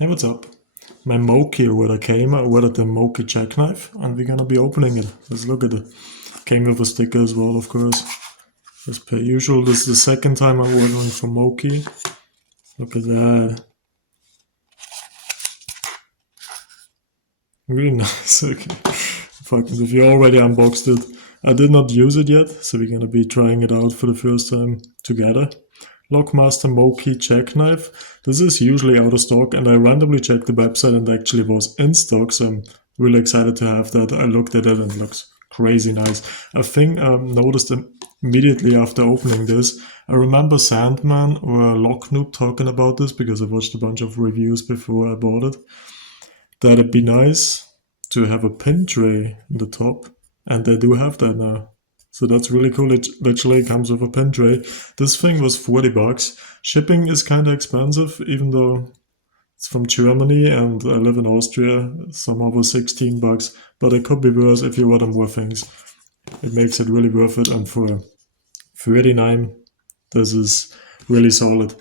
Hey, what's up? My Moki order came. I ordered the Moki Jackknife, and we're gonna be opening it. Let's look at it. Came with a sticker as well, of course. As per usual, this is the second time I'm ordering from Moki. Look at that. Really nice. Okay. Fucking, if you already unboxed it. I did not use it yet, so we're gonna be trying it out for the first time together. Lockmaster Moki Jackknife. This is usually out of stock, and I randomly checked the website and actually was in stock, so I'm really excited to have that. I looked at it and it looks crazy nice. A thing I noticed immediately after opening this, I remember Sandman or Locknoob talking about this because I watched a bunch of reviews before I bought it, that it'd be nice to have a pin tray in the top, and they do have that now. So that's really cool. It literally comes with a pin tray. This thing was 40 bucks. Shipping is kind of expensive, even though it's from Germany and I live in Austria. Somehow was 16 bucks, but it could be worse if you order more things. It makes it really worth it, and for 39, this is really solid.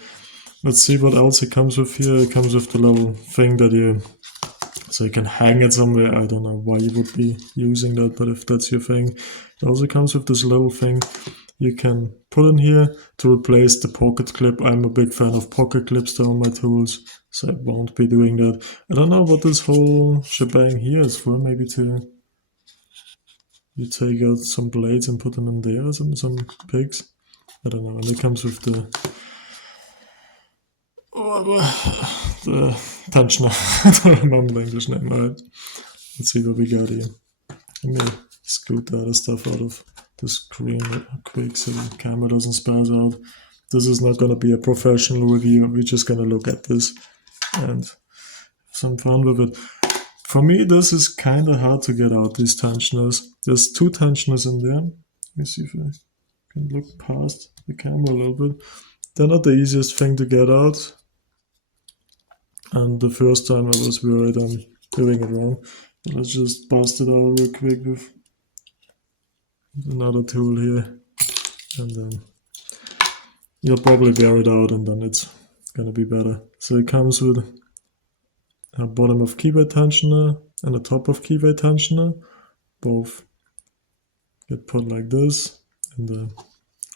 Let's see what else it comes with here. It comes with the little thing that so you can hang it somewhere. I don't know why you would be using that, but if that's your thing. It also comes with this little thing you can put in here to replace the pocket clip. I'm a big fan of pocket clips though on my tools, so I won't be doing that. I don't know what this whole shebang here is for. Maybe you take out some blades and put them in there, some pigs. I don't know. And it comes with the tensioner. I don't remember the English name. Alright, let's see what we got here. Let me scoot the other stuff out of the screen quick so the camera doesn't spaz out. This is not going to be a professional review. We're just going to look at this and have some fun with it. For me, this is kind of hard to get out, these tensioners. There's two tensioners in there. Let me see if I can look past the camera a little bit. They're not the easiest thing to get out. And the first time I was worried I'm doing it wrong. Let's just bust it out real quick with another tool here, and then you'll probably wear it out and then it's gonna be better. So it comes with a bottom of keyway tensioner and a top of keyway tensioner. Both get put like this in the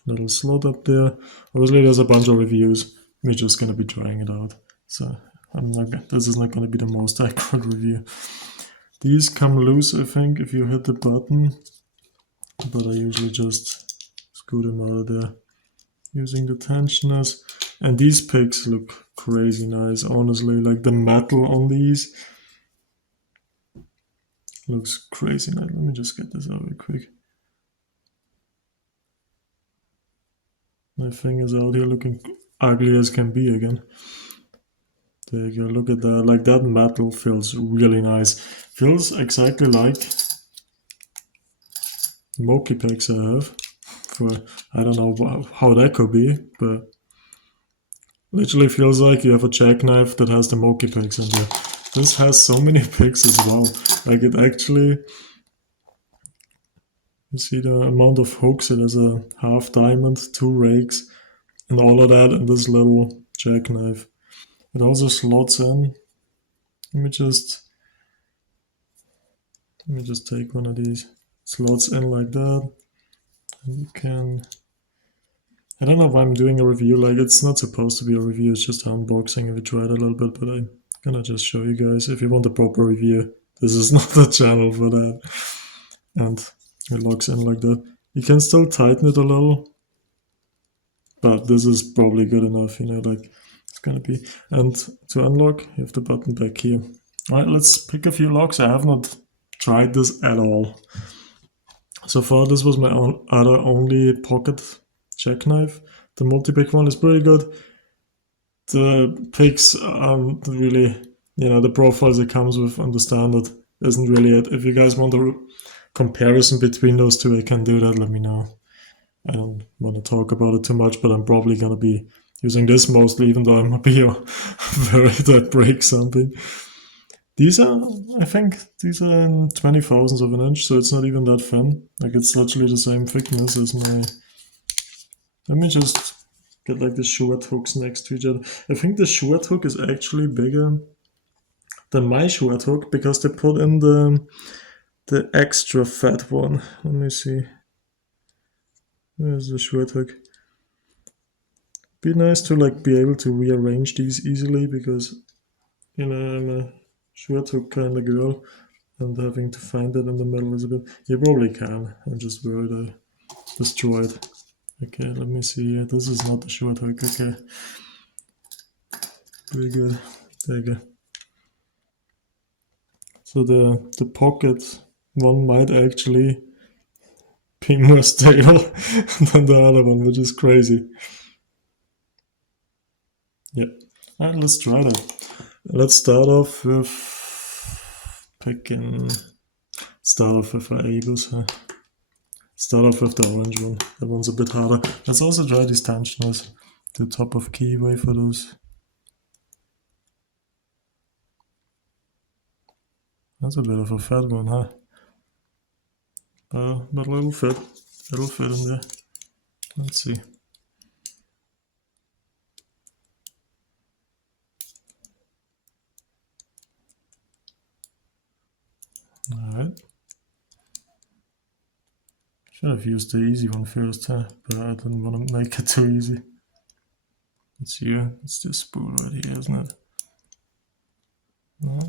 little slot up there. Obviously there's a bunch of reviews. We're just gonna be trying it out. So this is not gonna be the most accurate review. These come loose, I think, if you hit the button, but I usually just scoot them out of there using the tensioners. And these picks look crazy nice, honestly. Like the metal on these looks crazy nice. Let me just get this out real quick. My finger's out here looking ugly as can be again. There you go, look at that. Like that metal feels really nice. Feels exactly like Moki packs I have. For I don't know how that could be, but literally feels like you have a Jackknife that has the Moki packs in there. This has so many picks as well. Like it actually, you see the amount of hooks. It has a half diamond, 2 rakes, and all of that in this little Jackknife. It also slots in. Let me just take one of these. Slots in like that. And you can... I don't know if I'm doing a review. Like, it's not supposed to be a review. It's just unboxing. We tried a little bit, but I'm gonna just show you guys. If you want a proper review, this is not the channel for that. And it locks in like that. You can still tighten it a little, but this is probably good enough, you know, like it's gonna be. And to unlock, you have the button back here. Alright, let's pick a few locks. I have not tried this at all. So far, this was my other only pocket Jackknife. The multi-pick one is pretty good. The picks aren't really, you know, the profiles it comes with on the standard isn't really it. If you guys want a comparison between those two, I can do that, let me know. I don't want to talk about it too much, but I'm probably going to be using this mostly, even though I might be worried that breaks something. These are, I think, these are in 20 thousandths of an inch, so it's not even that thin. Like, it's literally the same thickness as my... Let me just get like the short hooks next to each other. I think the short hook is actually bigger than my short hook because they put in the extra fat one. Let me see. Where's the short hook? Be nice to like be able to rearrange these easily because you know I'm a short hook kind of girl, and having to find it in the middle is a bit. You probably can. I'm just worried I destroy it. Okay, let me see. This is not the short hook. Okay, very good. There you go. So the pocket one might actually be more stable than the other one, which is crazy. Yeah. Alright, let's try that. Let's start off with picking. Start off with our Abus. Start off with the orange one. That one's a bit harder. Let's also try these tensioners. The top of keyway for those. That's a bit of a fat one, huh? But it'll fit. It'll fit in there. Let's see. Alright. Should have used the easy one first, huh? But I didn't want to make it too easy. It's here. It's this spool right here, isn't it? No.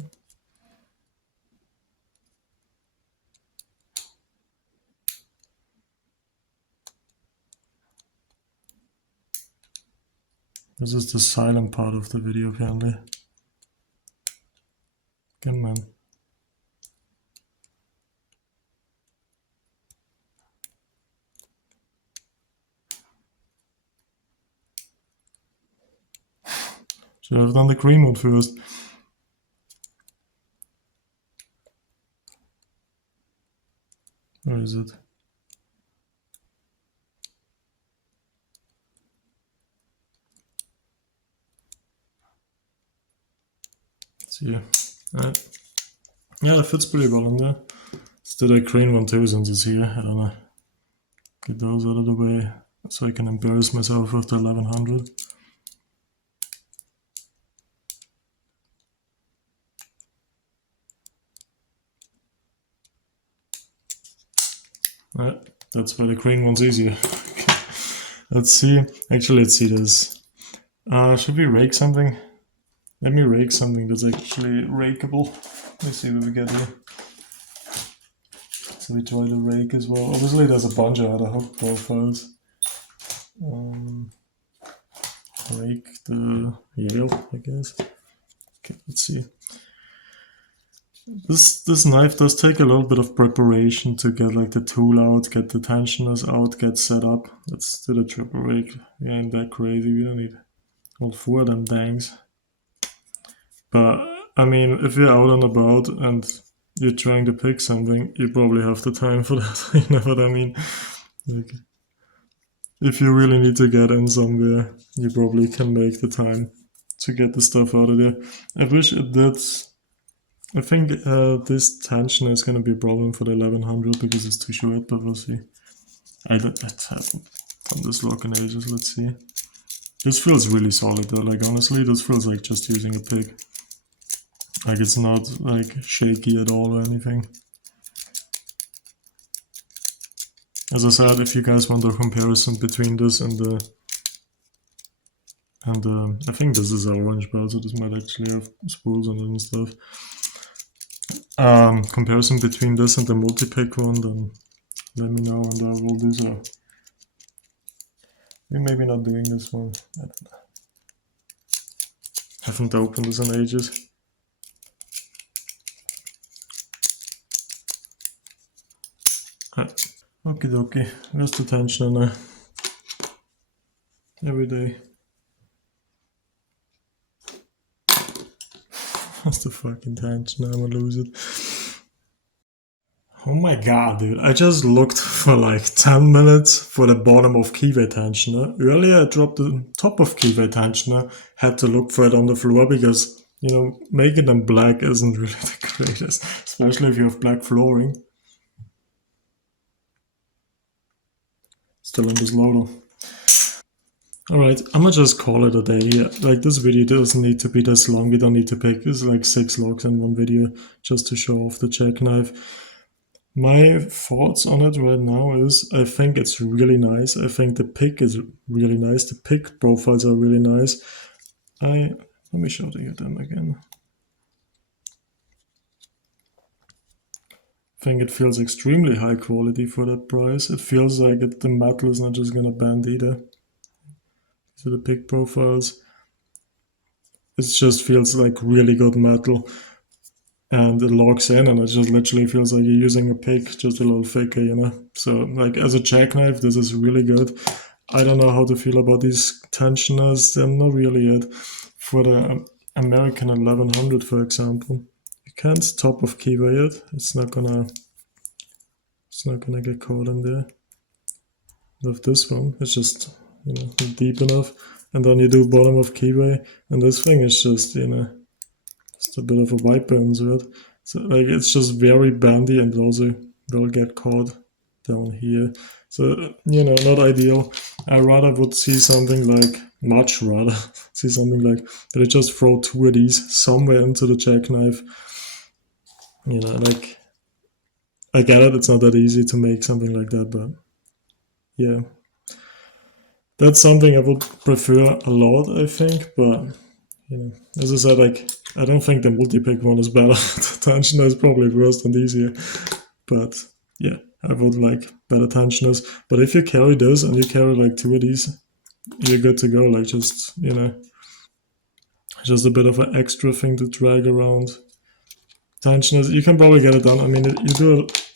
This is the silent part of the video, apparently. Come on. Should have done the green one first. Where is it? It's here. Alright. Yeah, it fits pretty well in there. Let's do the green one too since it's here. I don't know. Get those out of the way so I can embarrass myself with the 1100. Alright, that's why the green one's easier. Let's see. Actually, let's see this. Should we rake something? Let me rake something that's actually rakeable. Let me see what we get here. So we try to rake as well. Obviously, there's a bunch of other hook profiles. Rake the Yale, I guess. Okay, let's see. This knife does take a little bit of preparation to get like the tool out, get the tensioners out, get set up. Let's do the triple rake. We ain't that crazy. We don't need all 4 of them dangs. But I mean, if you're out and about and you're trying to pick something, you probably have the time for that. You know what I mean? Like, if you really need to get in somewhere, you probably can make the time to get the stuff out of there. I wish it did. I think this tension is going to be a problem for the 1100 because it's too short, but we'll see. I haven't done this lock in ages. Let's see. This feels really solid though. Like honestly, this feels like just using a pick. Like it's not like shaky at all or anything. As I said, if you guys want a comparison between this and the I think this is orange, but also this might actually have spools on it and stuff. Comparison between this and the multi-pick one, then let me know and I will do so. We're maybe not doing this one. I don't know. Haven't opened this in ages. Okie dokie, where's the tension now? Every day. What's the fucking tension? I'm gonna lose it. Oh my god, dude. I just looked for like 10 minutes for the bottom of keyway tensioner. Earlier I dropped the top of keyway tensioner. Had to look for it on the floor because, you know, making them black isn't really the greatest. Especially if you have black flooring. Still in this loader. Alright, I'm gonna just call it a day here. Like, this video doesn't need to be this long. We don't need to pick. It's like 6 logs in one video just to show off the Jackknife. My thoughts on it right now is I think it's really nice. I think the pick is really nice. The pick profiles are really nice. Let me show you them again. I think it feels extremely high quality for that price. It feels like the metal is not just gonna bend either. So the pick profiles, it just feels like really good metal, and it locks in, and it just literally feels like you're using a pick, just a little thicker, you know. So like as a Jackknife, this is really good. I don't know how to feel about these tensioners. They're not really it. For the American 1100, for example, you can't top of keyway it. It's not gonna get caught in there. With this one, it's just, you know, deep enough, and then you do bottom of keyway, and this thing is just, you know, just a bit of a wiper into it. So like it's just very bendy, and also will get caught down here. So, you know, not ideal. I rather would see something like, much rather see something like that I just throw 2 of these somewhere into the Jackknife. You know, like, I get it, it's not that easy to make something like that, but yeah. That's something I would prefer a lot, I think, but you know, as I said, like, I don't think the multi-pick one is better. The tensioner is probably worse than these here, but yeah, I would like better tensioners. But if you carry this and you carry like 2 of these, you're good to go. Like, just, you know, just a bit of an extra thing to drag around. Tensioners, you can probably get it done. I mean,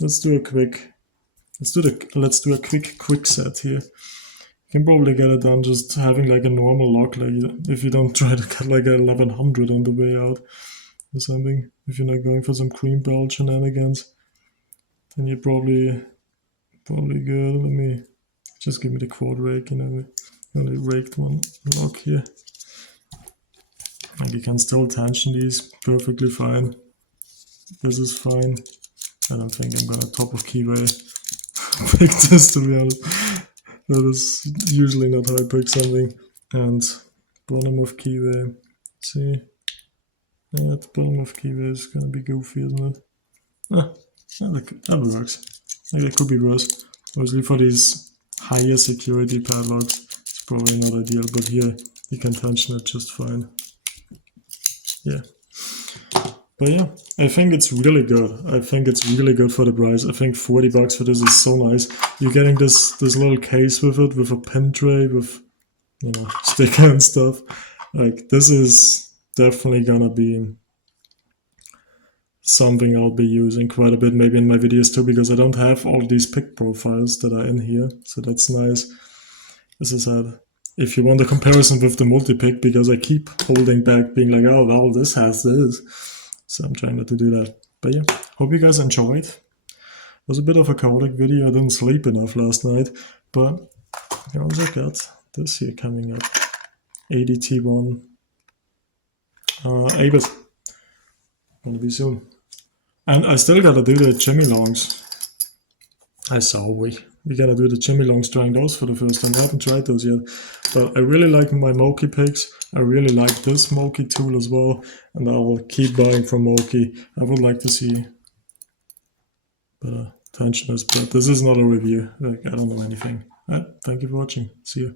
let's do a quick quick set here. You can probably get it done just having like a normal lock, like if you don't try to get like a 1100 on the way out or something. If you're not going for some cream belt shenanigans, then you're probably good. Let me just give me the quad rake, you know, we only raked one lock here. And you can still tension these perfectly fine. This is fine. I don't think I'm gonna top of keyway pick this, to be honest. That is usually not how I pick something. And bottom of keyway. See? Yeah, the bottom of keyway is gonna be goofy, isn't it? Ah, that works. Like, that could be worse. Obviously for these higher security padlocks, it's probably not ideal, but here you can tension it just fine. Yeah. But yeah, I think it's really good. I think it's really good for the price. I think 40 bucks for this is so nice. You're getting this little case with it, with a pin tray, with, you know, sticker and stuff. Like, this is definitely gonna be something I'll be using quite a bit, maybe in my videos too, because I don't have all these pick profiles that are in here. So that's nice. As I said, if you want a comparison with the multi-pick, because I keep holding back, being like, oh, well, this has this. So I'm trying not to do that. But yeah, hope you guys enjoyed. It was a bit of a chaotic video. I didn't sleep enough last night. But I also got this here coming up. ADT1 A-bit. Gonna be soon. And I still gotta do the Jimmy Longs. We gotta do the Jimmy Longs, trying those for the first time. I haven't tried those yet. But I really like my Moki picks. I really like this Moki tool as well. And I will keep buying from Moki. I would like to see better tensioners, but this is not a review. Like, I don't know anything. Alright, thank you for watching. See you.